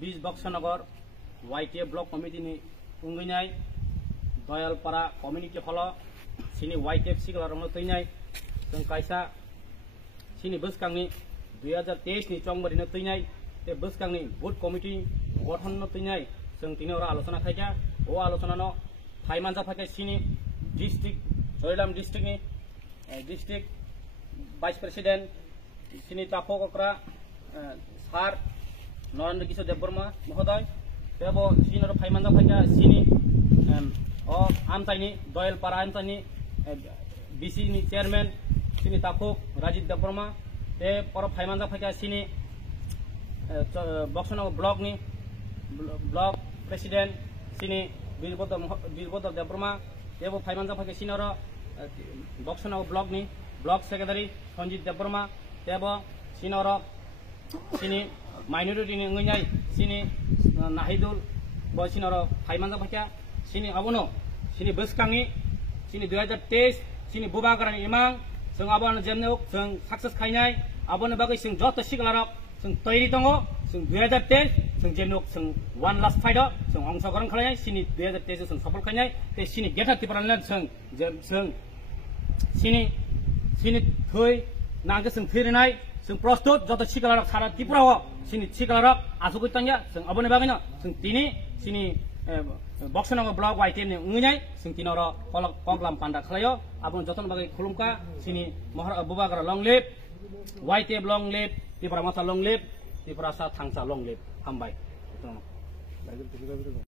20 बक्सनगर YTF block committee नि उंगैनाय दयालपारा community hall सिनि YTF सिगलारंनो तैनाय जों कायसा सिनि बसकांनि 2023 नि चंबरिनो तैनाय ते बसकांनि बुथ कमिटी गठननो तैनाय जों तिनोरा आलोचना खायजा ओ आलोचनानो फाइमानजा फाके सिनि डिस्ट्रिक्ट जयलाम डिस्ट्रिक्ट नि डिस्ट्रिक्ट वाइस प्रेसिडेंट सिनि तापकक्रा सार नरेंद्र किशोर देवबर्मा महोदय तेबो सिनिरो फाइमानजा फाके सिनि आमताइनि दयालपारा आमताइनि बीसी नि चेयरमैन सिनि तापक राजीव देवबर्मा ते पर फाइमानजा फाके सिनि बक्सनगर ब्लॉक नि ब्लॉक प्रेसिडेंट सिनि वीरभद्र देवबर्मा तेबो फाइमानजा फाके सिनिरो बक्सनगर ब्लॉक नि ब्लॉक सेक्रेटरी संजीत देवबर्मा तेबो सिनिरो सिनि माइनॉरिटी नि ngैनाय सिनि नाहिदुल बो सिनिरो फाइमानजा फाके सिनि अबनो सिनि बसकांनि सिनि 2023 सिनि बुबाग्रानि इमां जों आबनो जेमनो जों सक्सेस खायनाय आबनो बागै जों जत सिगलारक जों तैयारी दङ जों 2023 जों जेमनो जों 1 लास्ट फाइट जों अंशग्रहण खालामनाय सिनि 2023 जों सफल खायनाय ते सिनि गेटा तिपरानो जों सिनि थै नांगो जों थैरनाय जों प्रस्तुत जत सिगलारक सारा त्रिपुराव सिनि सिगलारक आसुगैतांया जों आबनो बागैनो जों तिनि सिनि बक्सनगर ब्लॉक YTF नि उंगैनाय जों तिनोरा कगलाम पान्डा खालायो आबन जतन बागै खुलुमका सिनि बुबाग्रा लं लिभ YTF लं लिभ त्रिपुरा माथा लं लिभ त्रिपुरा सा थांसा लं लिभ हामबाय।